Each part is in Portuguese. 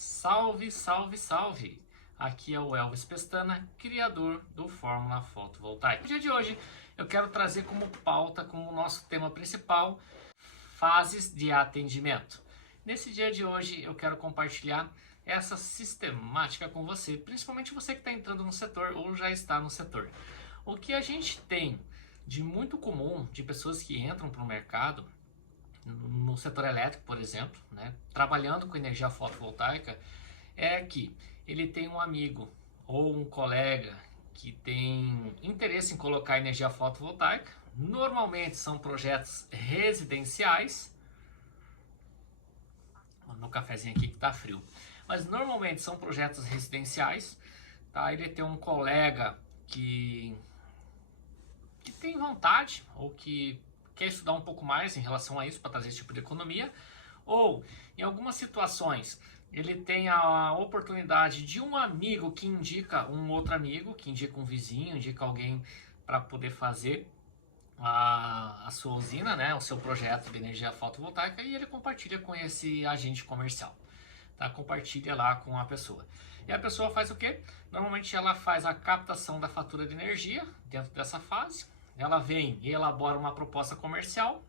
Salve, salve, salve! Aqui é o Elvis Pestana, criador do Fórmula Fotovoltaica. No dia de hoje eu quero trazer como pauta, como nosso tema principal, fases de atendimento. Nesse dia de hoje eu quero compartilhar essa sistemática com você, principalmente você que está entrando no setor ou já está no setor. O que a gente tem de muito comum de pessoas que entram para o mercado, no setor elétrico, por exemplo, né, trabalhando com energia fotovoltaica, é que ele tem um amigo ou um colega que tem interesse em colocar energia fotovoltaica. Normalmente são projetos residenciais. No cafezinho aqui que tá frio. Mas normalmente são projetos residenciais, tá? Ele tem um colega que tem vontade ou que quer estudar um pouco mais em relação a isso para trazer esse tipo de economia, ou em algumas situações ele tem a oportunidade de um amigo que indica um outro amigo, que indica um vizinho, indica alguém para poder fazer a sua usina, né, o seu projeto de energia fotovoltaica, e ele compartilha com esse agente comercial, tá? Compartilha lá com a pessoa. E a pessoa faz o quê? Normalmente ela faz a captação da fatura de energia dentro dessa fase. Ela vem e elabora uma proposta comercial,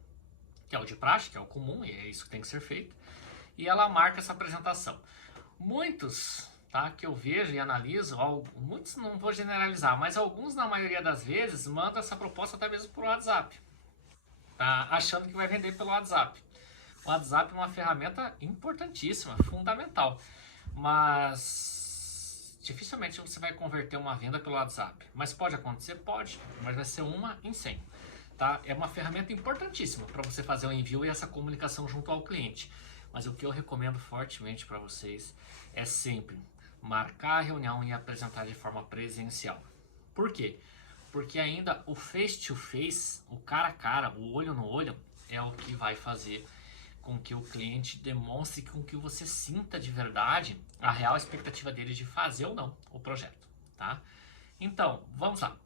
que é o de praxe, que é o comum, e é isso que tem que ser feito, e ela marca essa apresentação. Muitos, tá, que eu vejo e analiso, muitos não vou generalizar, mas alguns, na maioria das vezes, mandam essa proposta até mesmo por WhatsApp, tá, achando que vai vender pelo WhatsApp. O WhatsApp é uma ferramenta importantíssima, fundamental, mas dificilmente você vai converter uma venda pelo WhatsApp. Mas pode acontecer? Pode, mas vai ser uma em 100. Tá? É uma ferramenta importantíssima para você fazer o envio e essa comunicação junto ao cliente. Mas o que eu recomendo fortemente para vocês é sempre marcar a reunião e apresentar de forma presencial. Por quê? Porque ainda o face to face, o cara a cara, o olho no olho, é o que vai fazer com que o cliente demonstre, com que você sinta de verdade a real expectativa dele de fazer ou não o projeto, tá? Então, vamos lá.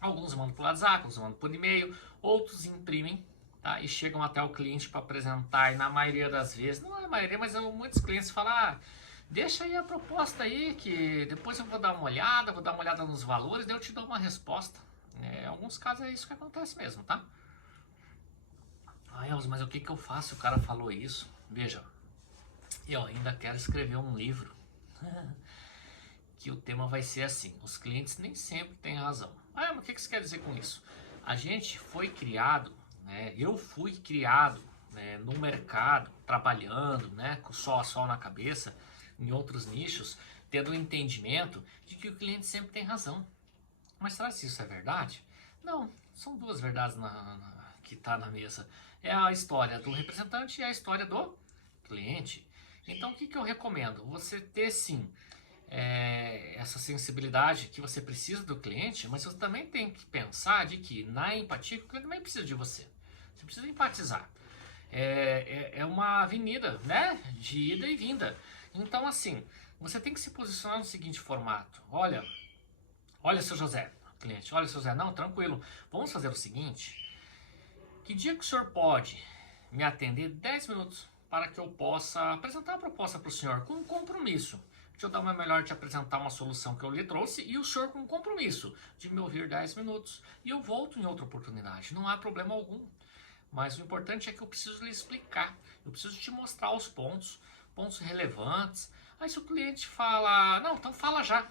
Alguns mandam por WhatsApp, alguns mandam por e-mail, outros imprimem, tá? E chegam até o cliente para apresentar, e na maioria das vezes, não é a maioria, mas muitos clientes falam, deixa aí a proposta aí, que depois eu vou dar uma olhada nos valores, daí eu te dou uma resposta. Em alguns casos é isso que acontece mesmo, tá? Elza, mas o que eu faço? O cara falou isso. Veja, eu ainda quero escrever um livro que o tema vai ser assim: os clientes nem sempre têm razão. Mas o que isso quer dizer com isso? A gente foi criado, né, eu fui criado, né, no mercado, trabalhando, né, com sol a sol na cabeça, em outros nichos, tendo o entendimento de que o cliente sempre tem razão. Mas será que isso é verdade? Não, são duas verdades que está na mesa. É a história do representante e a história do cliente. Então o que eu recomendo? Você ter sim essa sensibilidade que você precisa do cliente, mas você também tem que pensar de que na empatia o cliente também precisa de você. Você precisa empatizar. É uma avenida, né, de ida e vinda. Então assim, você tem que se posicionar no seguinte formato: olha, seu José, cliente, olha, seu José, não, tranquilo, vamos fazer o seguinte: que dia que o senhor pode me atender 10 minutos para que eu possa apresentar a proposta para o senhor com um compromisso de eu dar uma melhor de apresentar uma solução que eu lhe trouxe, e o senhor com um compromisso de me ouvir 10 minutos, e eu volto em outra oportunidade, não há problema algum. Mas o importante é que eu preciso lhe explicar, eu preciso te mostrar os pontos relevantes. Aí se o cliente fala, não, então fala já.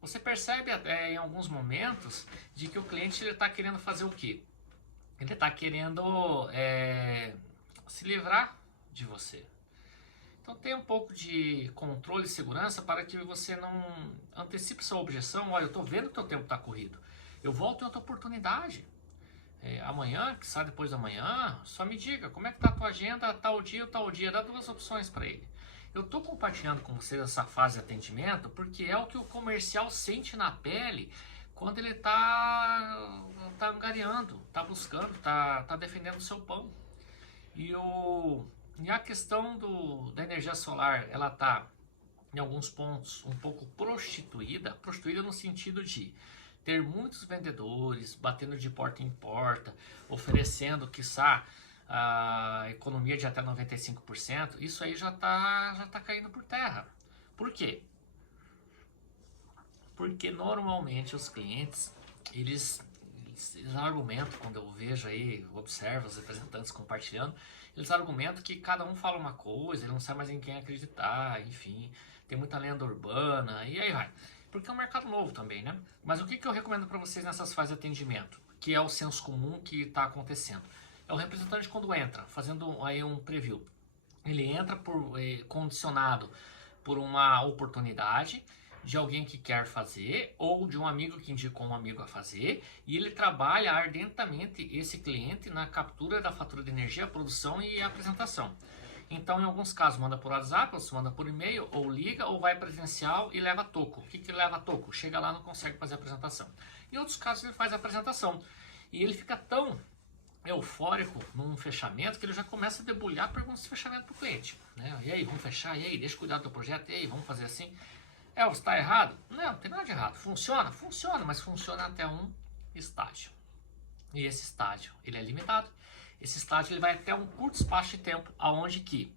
Você percebe em alguns momentos de que o cliente está querendo fazer o quê? Ele está querendo se livrar de você. Então tenha um pouco de controle e segurança para que você não antecipe sua objeção. Olha, eu estou vendo que o teu tempo está corrido, eu volto em outra oportunidade. Amanhã, que sai depois da manhã, só me diga como é que está a tua agenda, tal dia, dá duas opções para ele. Eu estou compartilhando com vocês essa fase de atendimento porque é o que o comercial sente na pele quando ele tá angariando, tá buscando, tá defendendo o seu pão. E a questão da energia solar, ela tá em alguns pontos um pouco prostituída no sentido de ter muitos vendedores batendo de porta em porta, oferecendo, quiçá, a economia de até 95%, isso aí já tá caindo por terra. Por quê? Porque normalmente os clientes, eles argumentam, quando eu vejo aí, observo os representantes compartilhando, eles argumentam que cada um fala uma coisa, ele não sabe mais em quem acreditar, enfim, tem muita lenda urbana, e aí vai. Porque é um mercado novo também, né? Mas o que eu recomendo para vocês nessas fases de atendimento, que é o senso comum que está acontecendo? É o representante quando entra, fazendo aí um preview. Ele entra condicionado por uma oportunidade de alguém que quer fazer ou de um amigo que indicou um amigo a fazer, e ele trabalha ardentemente esse cliente na captura da fatura de energia, produção e apresentação. Então, em alguns casos, manda por WhatsApp, ou se manda por e-mail, ou liga, ou vai presencial e leva toco. O que leva toco? Chega lá e não consegue fazer a apresentação. Em outros casos, ele faz a apresentação. E ele fica tão eufórico num fechamento que ele já começa a debulhar perguntas de fechamento para o cliente. Né? E aí, vamos fechar? E aí, deixa eu cuidar do teu projeto? E aí, vamos fazer assim? Você está errado? Não tem nada de errado. Funciona? Funciona, mas funciona até um estágio. E esse estágio, ele é limitado. Esse estágio ele vai até um curto espaço de tempo, aonde que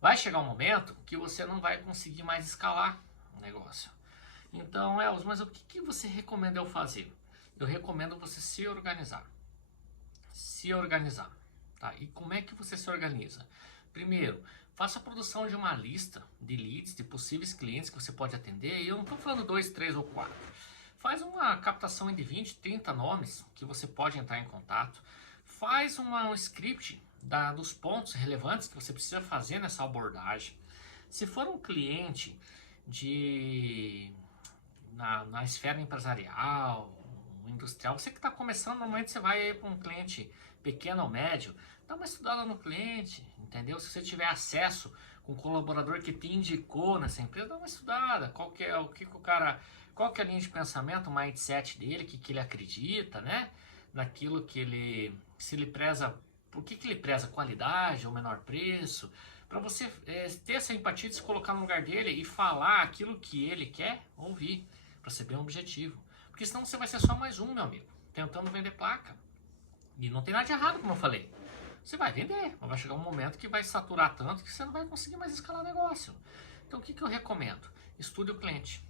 vai chegar um momento que você não vai conseguir mais escalar o negócio. Então, mas o que você recomenda eu fazer? Eu recomendo você se organizar. Se organizar. Tá? E como é que você se organiza? Primeiro, faça a produção de uma lista de leads, de possíveis clientes que você pode atender. E eu não estou falando 2, 3 ou 4. Faz uma captação de 20, 30 nomes que você pode entrar em contato. Faz um script dos pontos relevantes que você precisa fazer nessa abordagem. Se for um cliente na esfera empresarial, industrial, você que está começando, normalmente você vai para um cliente pequeno ou médio, dá uma estudada no cliente, entendeu? Se você tiver acesso com um colaborador que te indicou nessa empresa, dá uma estudada, qual que é a linha de pensamento, o mindset dele, que ele acredita, né? Naquilo que se ele preza, por que ele preza qualidade ou menor preço, para você ter essa empatia de se colocar no lugar dele e falar aquilo que ele quer ouvir, para ser bem objetivo. Porque senão você vai ser só mais um, meu amigo, tentando vender placa. E não tem nada de errado, como eu falei. Você vai vender, mas vai chegar um momento que vai saturar tanto que você não vai conseguir mais escalar o negócio. Então o que eu recomendo? Estude o cliente.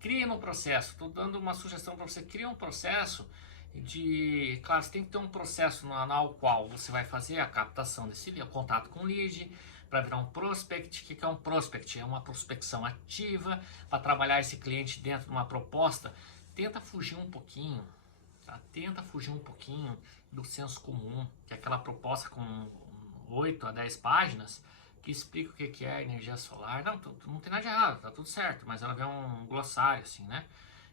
Crie no processo. Estou dando uma sugestão para você. Crie um processo claro, você tem que ter um processo no qual você vai fazer a captação desse lead, o contato com o lead, para virar um prospect. O que é um prospect? É uma prospecção ativa, para trabalhar esse cliente dentro de uma proposta. Tenta fugir um pouquinho, tá? Tenta fugir um pouquinho do senso comum, que é aquela proposta com 8 a 10 páginas, que explica o que é energia solar. Não tem nada de errado, tá tudo certo, mas ela vem um glossário assim, né?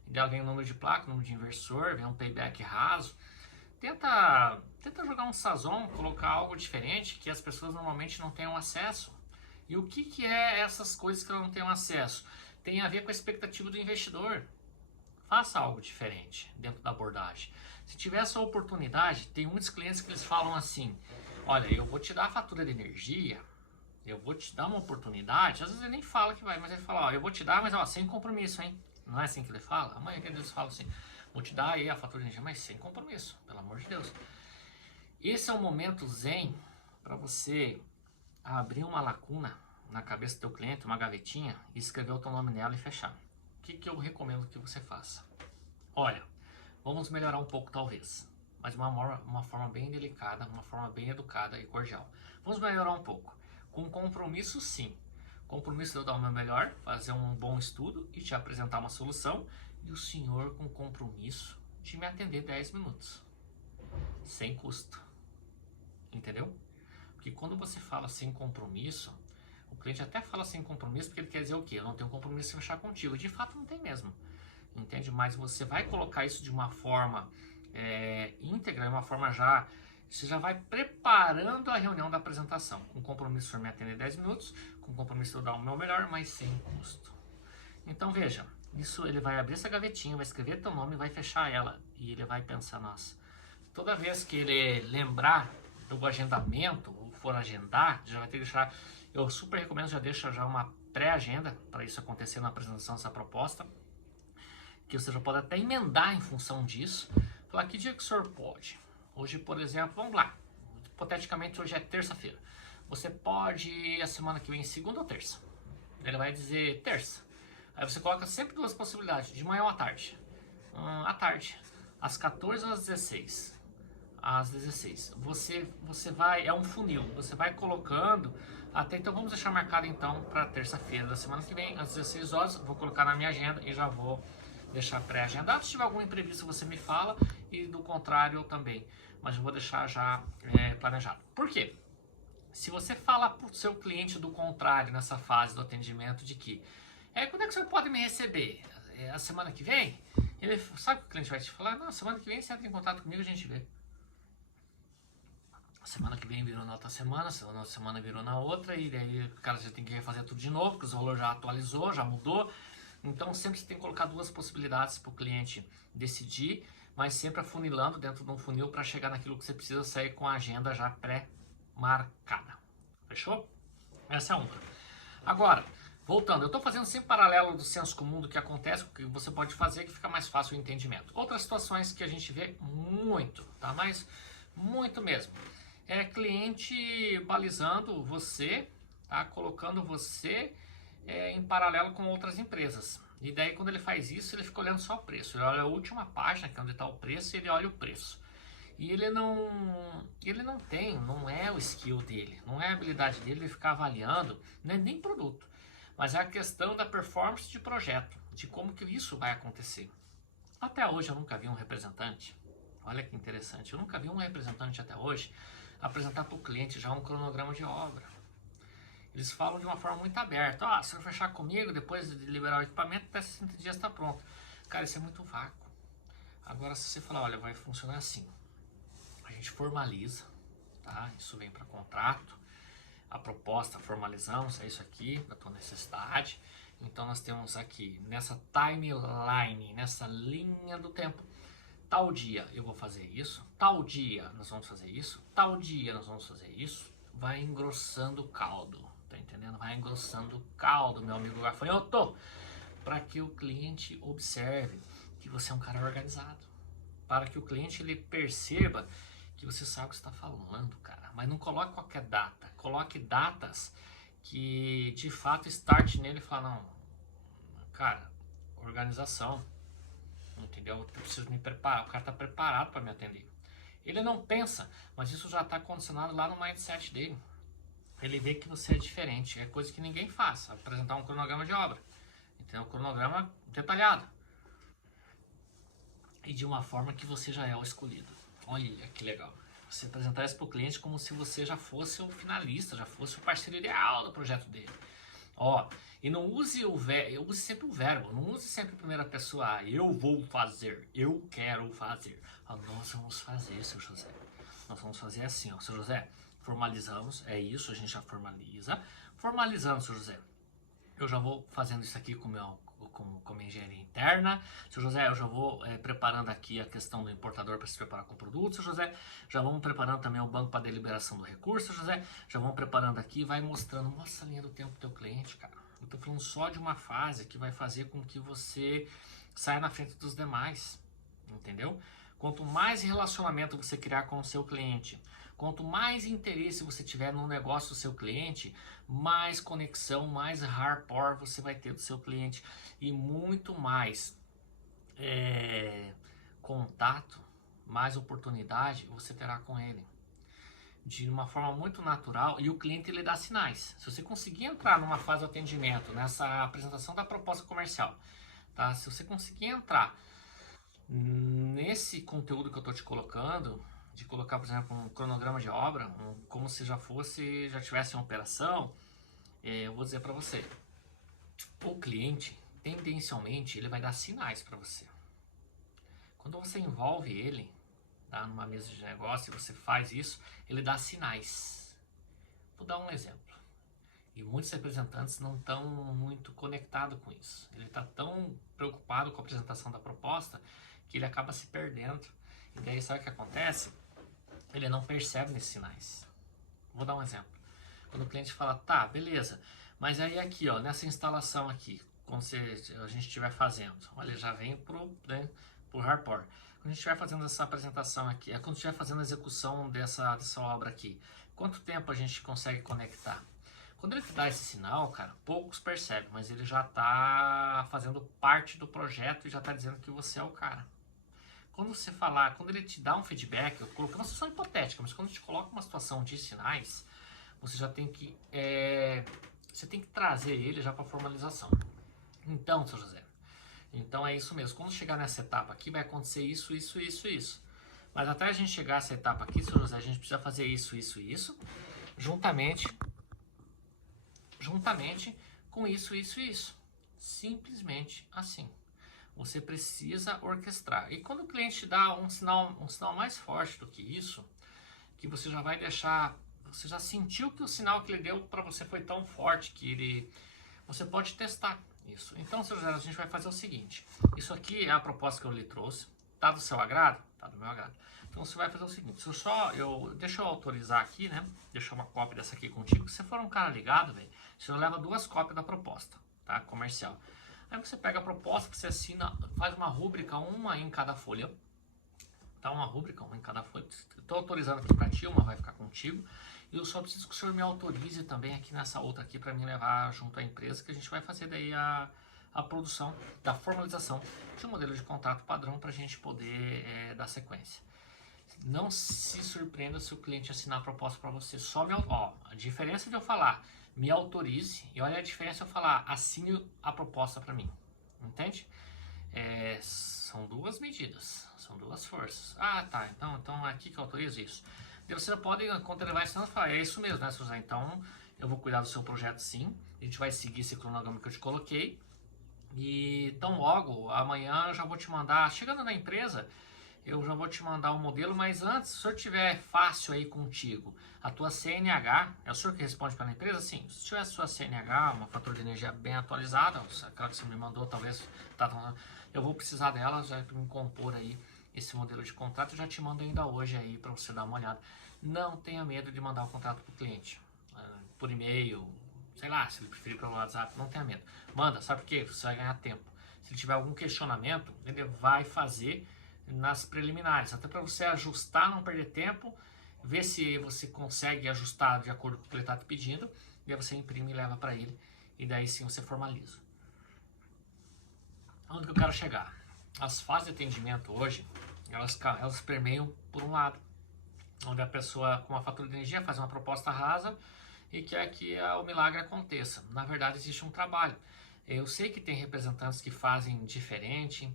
E dela vem o número de placa, o número de inversor, vem um payback raso. Tenta jogar um sazon, colocar algo diferente que as pessoas normalmente não tenham acesso. E o que é essas coisas que elas não tenham acesso? Tem a ver com a expectativa do investidor. Faça algo diferente dentro da abordagem. Se tiver essa oportunidade, tem muitos clientes que eles falam assim: olha, eu vou te dar a fatura de energia, eu vou te dar uma oportunidade. Às vezes ele nem fala que vai, mas ele fala: ó, eu vou te dar, mas ó, sem compromisso, hein? Não é assim que ele fala? A maioria deles fala assim: vou te dar aí a fatura de energia, mas sem compromisso, pelo amor de Deus. Esse é o momento zen para você abrir uma lacuna na cabeça do teu cliente, uma gavetinha, e escrever o teu nome nela e fechar. O que eu recomendo que você faça? Olha, vamos melhorar um pouco talvez, mas de uma forma bem delicada, uma forma bem educada e cordial. Vamos melhorar um pouco. Com compromisso, sim. Compromisso de eu dar o meu melhor, fazer um bom estudo e te apresentar uma solução, e o senhor com compromisso de me atender 10 minutos, sem custo. Entendeu? Porque quando você fala sem compromisso, o cliente até fala sem compromisso porque ele quer dizer o quê? Eu não tenho compromisso em fechar contigo. De fato não tem mesmo. Entende? Mas você vai colocar isso de uma forma íntegra, de uma forma você já vai preparando a reunião da apresentação. Com compromisso de me atender 10 minutos, com compromisso de eu dar o meu melhor, mas sem custo. Então veja, isso ele vai abrir essa gavetinha, vai escrever teu nome e vai fechar ela. E ele vai pensar: nossa, toda vez que ele lembrar do agendamento, ou for agendar, já vai ter que deixar. Eu super recomendo, já deixa já uma pré-agenda para isso acontecer na apresentação dessa proposta, que você já pode até emendar em função disso. Falar: que dia que o senhor pode? Hoje, por exemplo, vamos lá, hipoteticamente hoje é terça-feira. Você pode ir a semana que vem, segunda ou terça. Ele vai dizer terça. Aí você coloca sempre duas possibilidades, de manhã ou à tarde. À tarde, às 14 ou às 16. Às 16. Você vai, é um funil, você vai colocando até, então vamos deixar marcado então para terça-feira da semana que vem, às 16 horas, vou colocar na minha agenda e já vou deixar pré-agendado. Se tiver algum imprevisto você me fala e do contrário eu também, mas eu vou deixar já planejado. Por quê? Se você fala para o seu cliente do contrário nessa fase do atendimento de que quando é que o senhor pode me receber? A semana que vem? Ele sabe o que o cliente vai te falar? Não, semana que vem você entra em contato comigo e a gente vê. A semana que vem virou na outra semana, a semana virou na outra, e daí o cara já tem que refazer tudo de novo, porque o valor já atualizou, já mudou. Então sempre você tem que colocar duas possibilidades para o cliente decidir, mas sempre afunilando dentro de um funil para chegar naquilo que você precisa sair com a agenda já pré-marcada. Fechou? Essa é uma. Agora, voltando, eu estou fazendo sempre paralelo do senso comum do que acontece, o que você pode fazer que fica mais fácil o entendimento. Outras situações que a gente vê muito, tá? Mas muito mesmo. É cliente balizando você, tá? Colocando você em paralelo com outras empresas. E daí quando ele faz isso, ele fica olhando só o preço. Ele olha a última página, que é onde está o preço, e ele olha o preço. E ele não tem, não é o skill dele, não é a habilidade dele de ficar avaliando, não é nem produto. Mas é a questão da performance de projeto, de como que isso vai acontecer. Até hoje eu nunca vi um representante, olha que interessante, eu nunca vi um representante até hoje apresentar para o cliente já um cronograma de obra. Eles falam de uma forma muito aberta. Se eu fechar comigo, depois de liberar o equipamento, até 60 dias está pronto. Cara, isso é muito vácuo. Agora, se você falar, olha, vai funcionar assim. A gente formaliza, tá? Isso vem para contrato. A proposta, formalizamos, é isso aqui, da tua necessidade. Então, nós temos aqui, nessa timeline, nessa linha do tempo, tal dia eu vou fazer isso, tal dia nós vamos fazer isso, tal dia nós vamos fazer isso. Vai engrossando o caldo, tá entendendo? Vai engrossando o caldo, meu amigo gafanhoto, para que o cliente observe que você é um cara organizado, para que o cliente ele perceba que você sabe o que está falando, cara. Mas não coloque qualquer data, coloque datas que de fato start nele e fala, não, cara, organização, entendeu? Eu preciso me preparar, o cara está preparado para me atender. Ele não pensa, mas isso já está condicionado lá no mindset dele. Ele vê que você é diferente, é coisa que ninguém faz, apresentar um cronograma de obra, entendeu? Um cronograma detalhado. E de uma forma que você já é o escolhido. Olha que legal. Você apresentar isso para o cliente como se você já fosse o finalista, já fosse o parceiro ideal do projeto dele. E não use use sempre o verbo, não use sempre a primeira pessoa. Eu vou fazer, eu quero fazer. Nós vamos fazer, seu José. Nós vamos fazer assim, seu José. Formalizamos, é isso, a gente já formaliza. Formalizamos, seu José. Eu já vou fazendo isso aqui com a minha engenharia interna. Seu José, eu já vou preparando aqui a questão do importador para se preparar com o produto. Seu José, já vamos preparando também o banco para deliberação do recurso. Seu José, já vamos preparando aqui, vai mostrando, mostra a linha do tempo do teu cliente, cara. Eu tô falando só de uma fase que vai fazer com que você saia na frente dos demais, entendeu? Quanto mais relacionamento você criar com o seu cliente, quanto mais interesse você tiver no negócio do seu cliente, mais conexão, mais rapport você vai ter do seu cliente e muito mais contato, mais oportunidade você terá com ele. De uma forma muito natural, e o cliente ele dá sinais. Se você conseguir entrar numa fase de atendimento, nessa apresentação da proposta comercial, tá? Se você conseguir entrar nesse conteúdo que eu estou te colocando, de colocar, por exemplo, um cronograma de obra, como se já tivesse uma operação, eu vou dizer para você, o cliente, tendencialmente, ele vai dar sinais para você. Quando você envolve ele, tá, numa mesa de negócio, e você faz isso, ele dá sinais. Vou dar um exemplo. E muitos representantes não estão muito conectados com isso. Ele está tão preocupado com a apresentação da proposta que ele acaba se perdendo. E daí sabe o que acontece? Ele não percebe nesses sinais. Vou dar um exemplo. Quando o cliente fala, tá, beleza, mas aí aqui, nessa instalação aqui, quando a gente estiver fazendo, olha, já vem pro por rapport. Quando a gente estiver fazendo essa apresentação aqui, quando a gente estiver fazendo a execução dessa obra aqui, quanto tempo a gente consegue conectar? Quando ele te dá esse sinal, cara, poucos percebem, mas ele já está fazendo parte do projeto e já está dizendo que você é o cara. Quando você falar, quando ele te dá um feedback, eu coloquei uma situação hipotética, mas quando a gente coloca uma situação de sinais, você já tem que, você tem que trazer ele já para formalização. Então, seu José, então é isso mesmo. Quando chegar nessa etapa aqui, vai acontecer isso, isso, isso, isso. Mas até a gente chegar a essa etapa aqui, seu José, a gente precisa fazer isso, isso, isso, juntamente com isso, isso, isso. Simplesmente assim. Você precisa orquestrar. E quando o cliente te dá um sinal mais forte do que isso, que você já vai deixar, você já sentiu que o sinal que ele deu para você foi tão forte que você pode testar isso. Então, seu José, a gente vai fazer o seguinte. Isso aqui é a proposta que eu lhe trouxe. Tá do seu agrado? Tá do meu agrado. Então você vai fazer o seguinte, deixa eu autorizar aqui, né? Deixar uma cópia dessa aqui contigo. Se você for um cara ligado, velho, você leva 2 cópias da proposta, tá? Comercial. Aí você pega a proposta, você assina, faz uma rúbrica, uma em cada folha. Tá? Uma rúbrica, uma em cada folha. Estou autorizando aqui para ti, uma vai ficar contigo. E eu só preciso que o senhor me autorize também aqui nessa outra aqui para mim levar junto à empresa, que a gente vai fazer daí a produção da formalização de um modelo de contrato padrão para a gente poder dar sequência. Não se surpreenda se o cliente assinar a proposta para você. A diferença de eu falar me autorize e olha a diferença de eu falar assine a proposta para mim. Entende? São 2 medidas, são 2 forças. Ah, tá, então é aqui que eu autorizo isso. E você pode, quando ele vai assinando, falar, é isso mesmo, né, Suzana? Então eu vou cuidar do seu projeto sim, a gente vai seguir esse cronograma que eu te coloquei. E tão logo, amanhã eu já vou te mandar, chegando na empresa, eu já vou te mandar um modelo, mas antes, se o senhor tiver fácil aí contigo, a tua CNH, é o senhor que responde para a empresa? Sim, se tiver a sua CNH, uma fatura de energia bem atualizada, aquela que você me mandou, talvez, eu vou precisar dela, já para me compor aí esse modelo de contrato, eu já te mando ainda hoje aí para você dar uma olhada. Não tenha medo de mandar o contrato para o cliente, por e-mail, sei lá, se ele preferir pelo WhatsApp, não tenha medo. Manda, sabe por quê? Você vai ganhar tempo. Se ele tiver algum questionamento, ele vai fazer nas preliminares, até para você ajustar, não perder tempo, ver se você consegue ajustar de acordo com o que ele está te pedindo, e aí você imprime e leva para ele, e daí sim você formaliza. Onde que eu quero chegar? As fases de atendimento hoje, elas permeiam por um lado, onde a pessoa com uma fatura de energia faz uma proposta rasa e quer que o milagre aconteça. Na verdade, existe um trabalho. Eu sei que tem representantes que fazem diferente,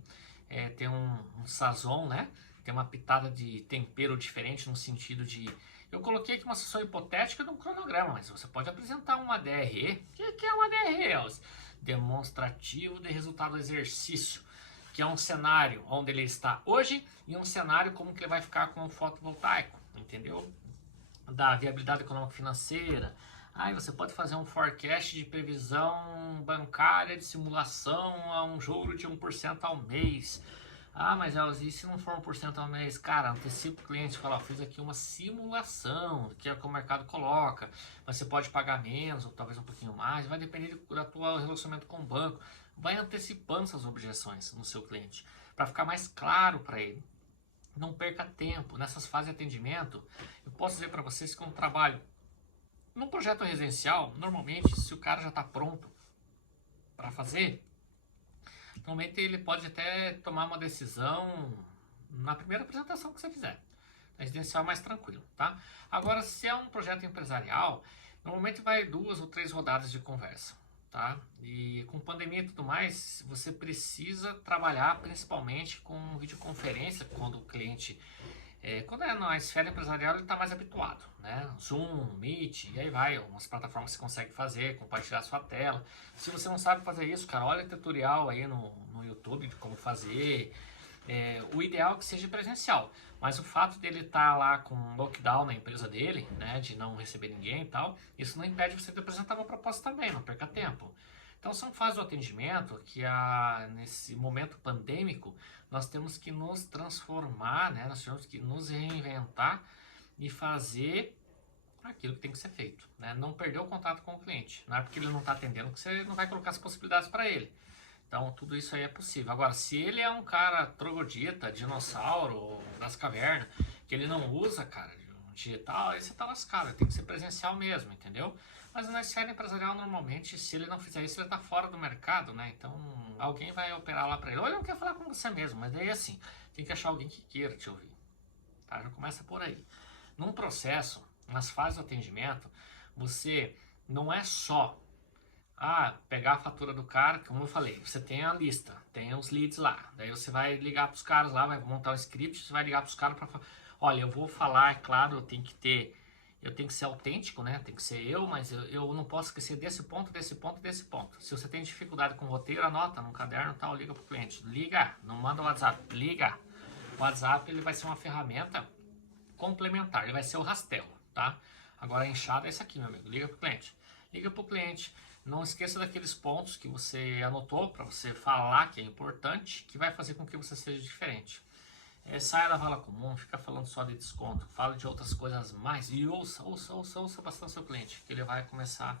tem um sazon, né? Tem uma pitada de tempero diferente no sentido de... Eu coloquei aqui uma situação hipotética de um cronograma, mas você pode apresentar uma DRE. O que é uma DRE, Elcio? Demonstrativo de resultado do exercício, que é um cenário onde ele está hoje e um cenário como que ele vai ficar com o fotovoltaico, entendeu? Da viabilidade econômica financeira. Aí você pode fazer um forecast de previsão bancária de simulação a um juro de 1% ao mês. Ah, mas e se não for 1% ao mês? Cara, antecipa o cliente, fala, ó, fiz aqui uma simulação, que é o que o mercado coloca, mas você pode pagar menos, ou talvez um pouquinho mais, vai depender do teu relacionamento com o banco. Vai antecipando essas objeções no seu cliente, para ficar mais claro para ele. Não perca tempo nessas fases de atendimento. Eu posso dizer para vocês que é um trabalho num projeto residencial, normalmente, se o cara já está pronto para fazer, normalmente ele pode até tomar uma decisão na primeira apresentação que você fizer. Residencial é mais tranquilo, tá? Agora, se é um projeto empresarial, normalmente vai 2 ou 3 rodadas de conversa, tá? E com pandemia e tudo mais, você precisa trabalhar principalmente com videoconferência, quando o cliente... quando é na esfera empresarial, ele está mais habituado, né? Zoom, Meet, e aí vai, umas plataformas que você consegue fazer, compartilhar sua tela. Se você não sabe fazer isso, cara, olha tutorial aí no YouTube de como fazer. O ideal é que seja presencial, mas o fato dele estar lá com lockdown na empresa dele, né, de não receber ninguém e tal, isso não impede você de apresentar uma proposta também, não perca tempo. Então são fases do atendimento que nesse momento pandêmico nós temos que nos transformar, né? Nós temos que nos reinventar e fazer aquilo que tem que ser feito, né? Não perder o contato com o cliente. Não é porque ele não está atendendo que você não vai colocar as possibilidades para ele. Então tudo isso aí é possível. Agora, se ele é um cara troglodita, dinossauro das cavernas, que ele não usa, cara, digital, aí você tá lascado, tem que ser presencial mesmo, entendeu? Mas na esfera empresarial, normalmente, se ele não fizer isso, ele tá fora do mercado, né? Então, alguém vai operar lá para ele. Ou ele não quer falar com você mesmo, mas daí assim, tem que achar alguém que queira te ouvir, tá? Já começa por aí. Num processo, nas fases do atendimento, você não é só pegar a fatura do cara, como eu falei, você tem a lista, tem os leads lá, daí você vai ligar para os caras lá, vai montar um script, você vai ligar para os caras para falar, olha, eu vou falar, é claro, eu tenho que ser autêntico, né? Tem que ser eu, mas eu não posso esquecer desse ponto, desse ponto, desse ponto. Se você tem dificuldade com o roteiro, anota no caderno, tal, liga pro cliente. Liga, não manda o WhatsApp, liga. O WhatsApp ele vai ser uma ferramenta complementar, ele vai ser o rastelo, tá? Agora a enxada é esse aqui, meu amigo. Liga pro cliente. Liga pro cliente. Não esqueça daqueles pontos que você anotou para você falar que é importante, que vai fazer com que você seja diferente. Saia da vala comum, fica falando só de desconto, fala de outras coisas mais e ouça bastante seu cliente, que ele vai começar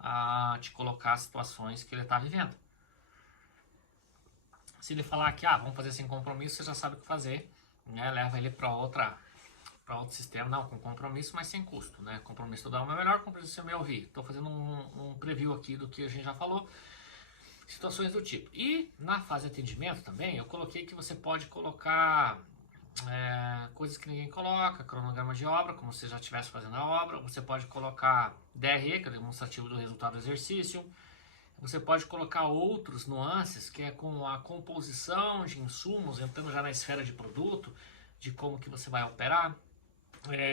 a te colocar situações que ele está vivendo. Se ele falar que vamos fazer sem compromisso, você já sabe o que fazer, né? Leva ele para outro sistema, não, com compromisso, mas sem custo, né? Compromisso dá o meu melhor, compromisso eu me ouvir. Estou fazendo um preview aqui do que a gente já falou. Situações do tipo. E na fase de atendimento também, eu coloquei que você pode colocar coisas que ninguém coloca, cronograma de obra, como se você já estivesse fazendo a obra. Você pode colocar DRE, que é o demonstrativo do resultado do exercício. Você pode colocar outros nuances, que é com a composição de insumos, entrando já na esfera de produto, de como que você vai operar,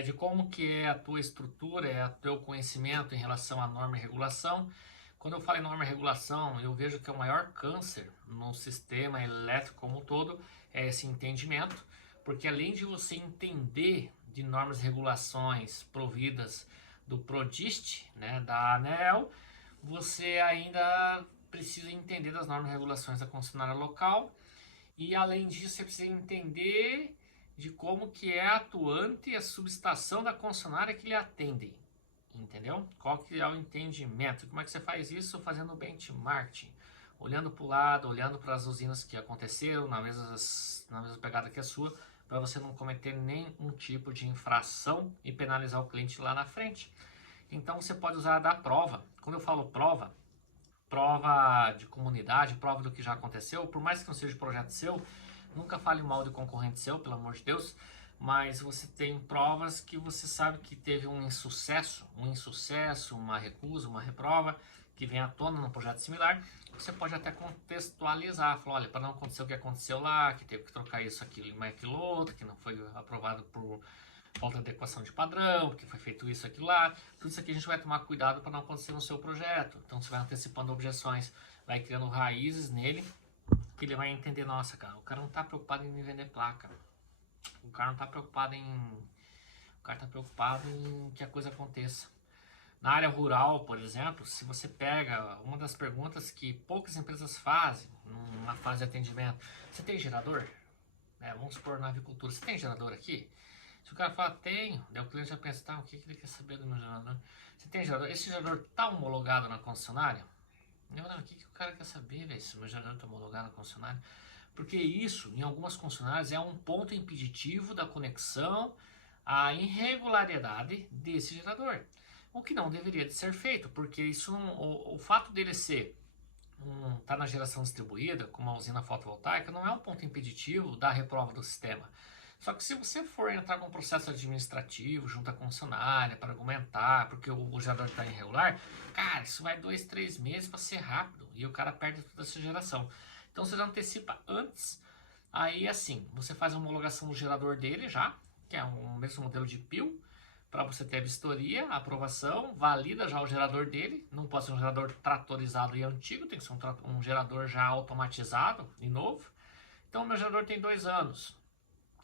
de como que é a tua estrutura, é o teu conhecimento em relação à norma e regulação. Quando eu falo em norma e regulação, eu vejo que é o maior câncer no sistema elétrico como um todo é esse entendimento, porque além de você entender de normas e regulações providas do Prodist, né, da ANEEL, você ainda precisa entender das normas e regulações da concessionária local e além disso você precisa entender de como que é atuante a subestação da concessionária que lhe atende. Entendeu? Qual que é o entendimento? Como é que você faz isso? Fazendo benchmarking, olhando para o lado, olhando para as usinas que aconteceram na mesma pegada que a sua, para você não cometer nenhum tipo de infração e penalizar o cliente lá na frente. Então você pode usar da prova. Quando eu falo prova de comunidade, prova do que já aconteceu, por mais que não seja projeto seu, nunca fale mal de concorrente seu, pelo amor de Deus. Mas você tem provas que você sabe que teve um insucesso, uma recusa, uma reprova, que vem à tona num projeto similar. Você pode até contextualizar, falar, olha, para não acontecer o que aconteceu lá, que teve que trocar isso, aquilo e mais aquilo outro, que não foi aprovado por falta de adequação de padrão, que foi feito isso, aquilo lá. Tudo isso aqui a gente vai tomar cuidado para não acontecer no seu projeto. Então você vai antecipando objeções, vai criando raízes nele, que ele vai entender, nossa, cara, o cara não está preocupado em me vender placa. O cara não está preocupado em que a coisa aconteça. Na área rural, por exemplo, se você pega uma das perguntas que poucas empresas fazem numa fase de atendimento, você tem gerador? Vamos supor na avicultura, você tem gerador aqui? Se o cara fala, tenho, daí o cliente já pensa, tá, o que ele quer saber do meu gerador? Você tem gerador? Esse gerador está homologado na concessionária? Eu não, o que o cara quer saber, velho, se o meu gerador está homologado na concessionária? Porque isso, em algumas concessionárias, é um ponto impeditivo da conexão à irregularidade desse gerador. O que não deveria de ser feito, porque isso, o fato dele tá na geração distribuída, como a usina fotovoltaica, não é um ponto impeditivo da reprova do sistema. Só que se você for entrar com um processo administrativo junto à concessionária para argumentar, porque o gerador está irregular, cara, isso vai 2, 3 meses para ser rápido e o cara perde toda essa geração. Então você já antecipa antes, aí assim, você faz a homologação do gerador dele já, que é o mesmo modelo de PIL, para você ter a vistoria, a aprovação, valida já o gerador dele, não pode ser um gerador tratorizado e antigo, tem que ser um gerador já automatizado e novo. Então o meu gerador tem 2 anos,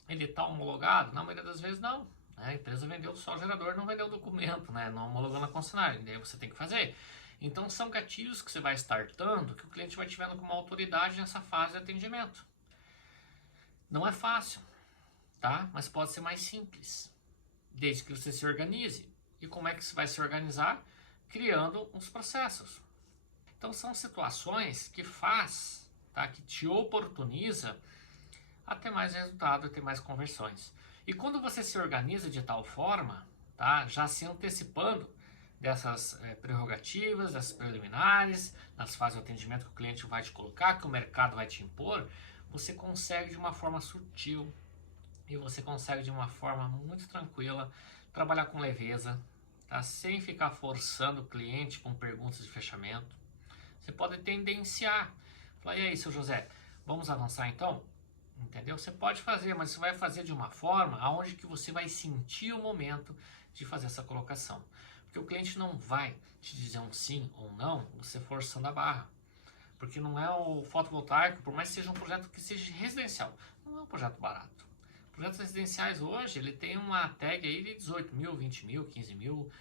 ele está homologado? Na maioria das vezes não. A empresa vendeu só o gerador, não vendeu o documento, né? Não homologou na concessionária, daí você tem que fazer. Então são gatilhos que você vai startando que o cliente vai te vendo como autoridade nessa fase de atendimento. Não é fácil, tá? Mas pode ser mais simples, desde que você se organize. E como é que você vai se organizar? Criando uns processos. Então são situações que faz, tá? Que te oportuniza a ter mais resultado, a ter mais conversões. E quando você se organiza de tal forma, tá? Já se antecipando dessas prerrogativas, dessas preliminares, nas fases de atendimento que o cliente vai te colocar, que o mercado vai te impor, você consegue de uma forma sutil e você consegue de uma forma muito tranquila trabalhar com leveza, tá? Sem ficar forçando o cliente com perguntas de fechamento. Você pode tendenciar, falar, e aí, seu José, vamos avançar então? Entendeu? Você pode fazer, mas você vai fazer de uma forma aonde que você vai sentir o momento de fazer essa colocação. Porque o cliente não vai te dizer um sim ou não, você forçando a barra. Porque não é o fotovoltaico, por mais que seja um projeto que seja residencial, não é um projeto barato. Projetos residenciais hoje, ele tem uma tag aí de 18 mil, 20 mil, 15 mil,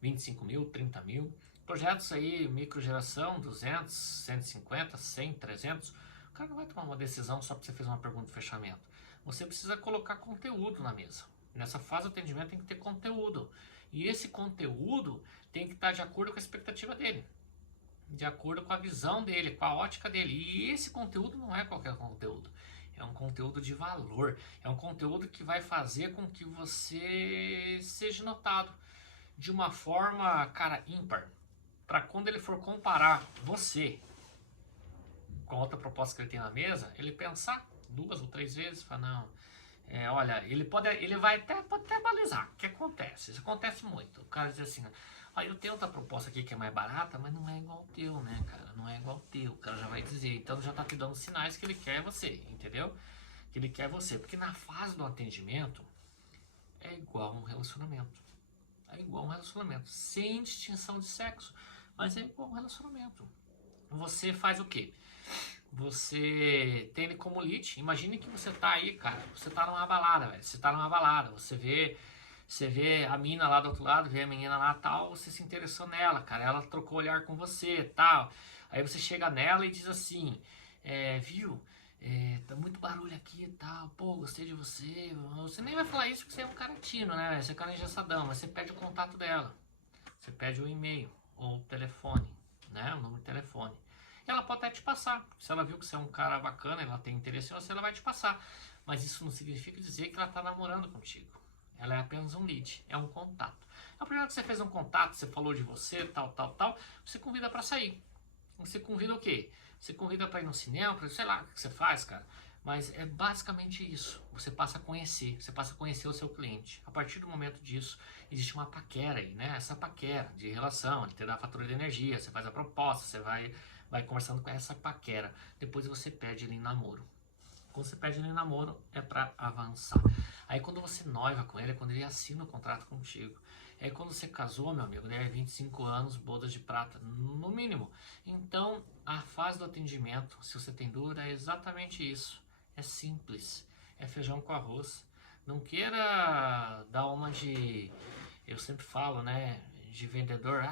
25 mil, 30 mil. Projetos aí, microgeração, 200, 150, 100, 300. O cara não vai tomar uma decisão só porque você fez uma pergunta de fechamento. Você precisa colocar conteúdo na mesa. Nessa fase do atendimento tem que ter conteúdo. E esse conteúdo tem que estar de acordo com a expectativa dele. De acordo com a visão dele, com a ótica dele. E esse conteúdo não é qualquer conteúdo. É um conteúdo de valor. É um conteúdo que vai fazer com que você seja notado de uma forma, cara, ímpar. Para quando ele for comparar você com outra proposta que ele tem na mesa, ele pensar 2 ou 3 vezes, falar, não, olha, ele vai pode até balizar. O que acontece? Isso acontece muito. O cara diz assim, eu tenho outra proposta aqui que é mais barata, mas não é igual ao teu, né, cara? Não é igual ao teu. O cara já vai dizer, então já tá te dando sinais que ele quer você, entendeu? Que ele quer você. Porque na fase do atendimento é igual um relacionamento. É igual um relacionamento, sem distinção de sexo, mas é igual um relacionamento. Você faz o quê? Você tem ele como lead. Imagine que você tá aí, cara, você tá numa balada, velho. Você tá numa balada, você vê a mina lá do outro lado, vê a menina lá tal, você se interessou nela, cara, ela trocou olhar com você, tal. Aí você chega nela e diz assim, viu, tá muito barulho aqui e tal, pô, gostei de você. Você nem vai falar isso porque você é um cara tino, né, você é um cara engessadão, mas você pede o contato dela, você pede o e-mail ou o telefone, né, o número de telefone. E ela pode até te passar, se ela viu que você é um cara bacana, ela tem interesse em você, ela vai te passar. Mas isso não significa dizer que ela tá namorando contigo. Ela é apenas um lead, é um contato. A primeira que você fez um contato, você falou de você, tal, você convida para sair. Você convida o quê? Você convida para ir no cinema, sei lá o que você faz, cara. Mas é basicamente isso. Você passa a conhecer o seu cliente. A partir do momento disso, existe uma paquera aí, né? Essa paquera de relação, ele te dá a fatura de energia, você faz a proposta, você vai conversando com essa paquera. Depois você pede ele em namoro. Quando você pede ele em namoro, é para avançar. Aí quando você noiva com ele, é quando ele assina o contrato contigo. Aí quando você casou, meu amigo, daí é 25 anos, bodas de prata, no mínimo. Então, a fase do atendimento, se você tem dúvida, é exatamente isso. É simples. É feijão com arroz. Não queira dar uma de... Eu sempre falo, né? De vendedor.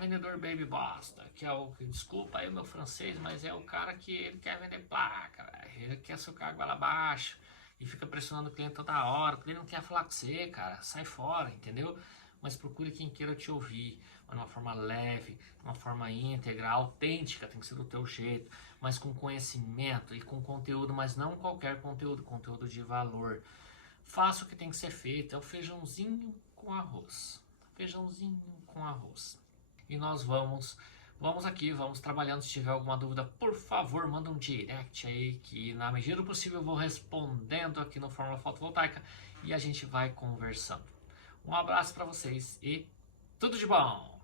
Vendedor baby bosta. Que é o... Desculpa aí o meu francês, mas é o cara que ele quer vender placa. Ele quer socar a goela abaixo. E fica pressionando o cliente toda hora. O cliente não quer falar com você, cara. Sai fora, entendeu? Mas procure quem queira te ouvir. De uma forma leve, de uma forma íntegra, autêntica. Tem que ser do teu jeito. Mas com conhecimento e com conteúdo. Mas não qualquer conteúdo. Conteúdo de valor. Faça o que tem que ser feito. É o feijãozinho com arroz. Feijãozinho com arroz. E nós vamos aqui, vamos trabalhando. Se tiver alguma dúvida, por favor, manda um direct aí, que na medida do possível eu vou respondendo aqui no Fórmula Fotovoltaica e a gente vai conversando. Um abraço para vocês e tudo de bom!